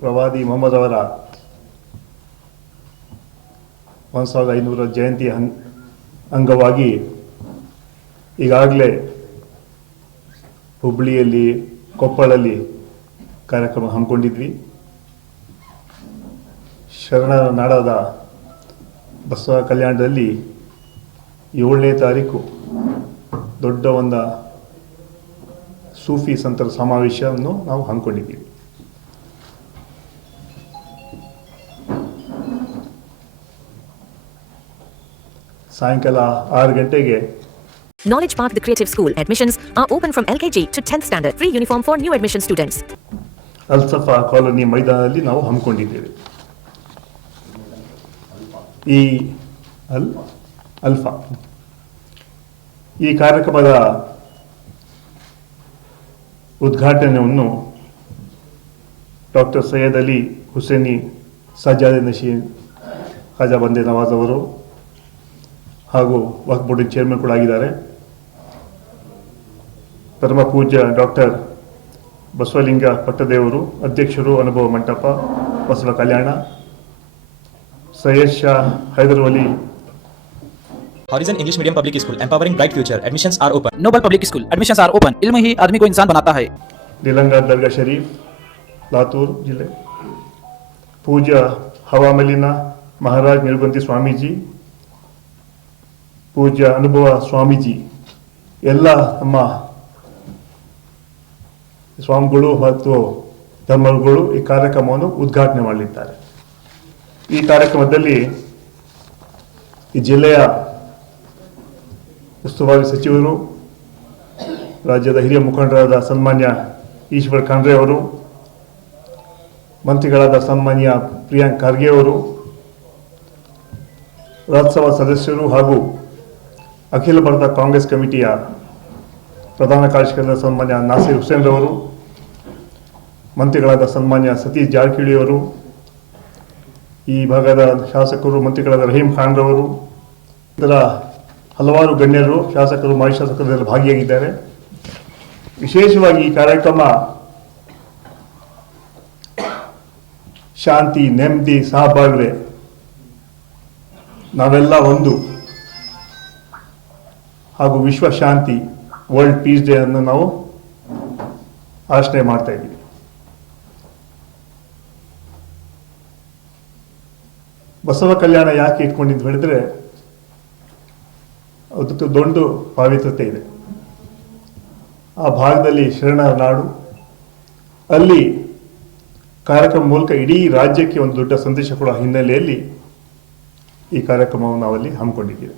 ಪ್ರವಾದಿ ಮೊಹಮ್ಮದ್ ಅವರ 1500 ಜಯಂತಿ ಅಂಗವಾಗಿ ಈಗಾಗಲೇ ಹುಬ್ಬಳ್ಳಿಯಲ್ಲಿ, ಕೊಪ್ಪಳಲ್ಲಿ ಕಾರ್ಯಕ್ರಮ ಹಮ್ಮಿಕೊಂಡಿದ್ವಿ. ಶರಣರ ನಾಡಾದ ಬಸವ ಕಲ್ಯಾಣದಲ್ಲಿ 7ನೇ ತಾರೀಕು ದೊಡ್ಡ ಒಂದು ಸೂಫಿ ಸಂತರ ಸಮಾವೇಶವನ್ನು ನಾವು ಹಮ್ಮಿಕೊಂಡಿದ್ದೀವಿ. ಸಾಯಂಕಾಲ 6 ಗಂಟೆಗೆ Knowledge Park, the Creative School. Admissions are open from LKG to 10th standard. Free uniform for new admission students. Alsafa colony ಮೈದಾನದಲ್ಲಿ ನಾವು ಹಮ್ಮಿಕೊಂಡಿದ್ದೇವೆ. ಈ ಕಾರ್ಯಕ್ರಮದ ಉದ್ಘಾಟನೆಯನ್ನು ಡಾಕ್ಟರ್ ಸೈಯದ್ ಅಲಿ ಹುಸೇನಿ ಸಜ್ಜಾದೆ ನಶೀನ್ ಖಾಜಾ ಬಂದೆ ನವಾಜ್ ಅವರು ಹಾಗೂ ವಕ್ಫ್ ಬೋರ್ಡಿನ ಚೇರ್ಮನ್ ಕೂಡ ಆಗಿದ್ದಾರೆ. ಪರಮ ಪೂಜ್ಯ ಡಾಕ್ಟರ್ ಬಸವಲಿಂಗ ಪಟ್ಟದೇವರು ಅಧ್ಯಕ್ಷರು, ಅನುಭವ ಮಂಟಪ ಬಸವ ಕಲ್ಯಾಣ. ಸೈಯದ್ ಶಾ ಹೈದರ್ ವಲಿ Horizon English Medium Public School, empowering bright future. Admissions are open. Noble Public School. Admissions are open. इल्म ही आदमी को इंसान बनाता है. दिलंगा दरगाह शरीफ, लातूर जिले. पूज्य हवा मलिना महाराज निरुगंती स्वामीजी, ಪೂಜ್ಯ ಅನುಭವ ಸ್ವಾಮೀಜಿ, ಎಲ್ಲ ನಮ್ಮ ಸ್ವಾಮಿಗಳು ಮತ್ತು ಧರ್ಮಗಳು ಈ ಕಾರ್ಯಕ್ರಮವನ್ನು ಉದ್ಘಾಟನೆ ಮಾಡಲಿದ್ದಾರೆ. ಈ ಕಾರ್ಯಕ್ರಮದಲ್ಲಿ ಈ ಜಿಲ್ಲೆಯ ಉಸ್ತುವಾರಿ ಸಚಿವರು, ರಾಜ್ಯದ ಹಿರಿಯ ಮುಖಂಡರಾದ ಸನ್ಮಾನ್ಯ ಈಶ್ವರ್ ಖಂಡ್ರೆ ಅವರು, ಮಂತ್ರಿಗಳಾದ ಸನ್ಮಾನ್ಯ ಪ್ರಿಯಾಂಕ್ ಖರ್ಗೆ ಅವರು, ರಾಜ್ಯಸಭಾ ಸದಸ್ಯರು ಹಾಗೂ ಅಖಿಲ ಭಾರತ ಕಾಂಗ್ರೆಸ್ ಕಮಿಟಿಯ ಪ್ರಧಾನ ಕಾರ್ಯದರ್ಶಿಯಾದ ಸನ್ಮಾನ್ಯ ನಾಸೀರ್ ಹುಸೇನ್ ರವರು, ಮಂತ್ರಿಗಳಾದ ಸನ್ಮಾನ್ಯ ಸತೀಶ್ ಜಾರಕಿಹೊಳಿ ಅವರು, ಈ ಭಾಗದ ಶಾಸಕರು ಮಂತ್ರಿಗಳಾದ ರಹೀಂ ಖಾನ್ ರವರು, ಇದರ ಹಲವಾರು ಗಣ್ಯರು, ಶಾಸಕರು, ಮಾಜಿ ಶಾಸಕರು ಭಾಗಿಯಾಗಿದ್ದಾರೆ. ವಿಶೇಷವಾಗಿ ಈ ಕಾರ್ಯಕ್ರಮ ಶಾಂತಿ, ನೆಮ್ಮದಿ, ಸಹಬಾಳ್ವೆ, ನಾವೆಲ್ಲ ಒಂದು ಹಾಗೂ ವಿಶ್ವ ಶಾಂತಿ, ವರ್ಲ್ಡ್ ಪೀಸ್ ಡೇ ಅನ್ನು ನಾವು ಆಚರಣೆ ಮಾಡ್ತಾ ಇದ್ದೀವಿ. ಬಸವ ಕಲ್ಯಾಣ ಯಾಕೆ ಇಟ್ಕೊಂಡಿದ್ದು ಹೇಳಿದ್ರೆ, ಅದಕ್ಕೆ ದೊಡ್ಡ ಪಾವಿತ್ರತೆ ಇದೆ. ಆ ಭಾಗದಲ್ಲಿ ಶರಣರ ನಾಡು, ಅಲ್ಲಿ ಕಾರ್ಯಕ್ರಮ ಮೂಲಕ ಇಡೀ ರಾಜ್ಯಕ್ಕೆ ಒಂದು ದೊಡ್ಡ ಸಂದೇಶ ಕೊಡುವ ಹಿನ್ನೆಲೆಯಲ್ಲಿ ಈ ಕಾರ್ಯಕ್ರಮವನ್ನು ನಾವಲ್ಲಿ ಹಮ್ಮಿಕೊಂಡಿದ್ದೇವೆ.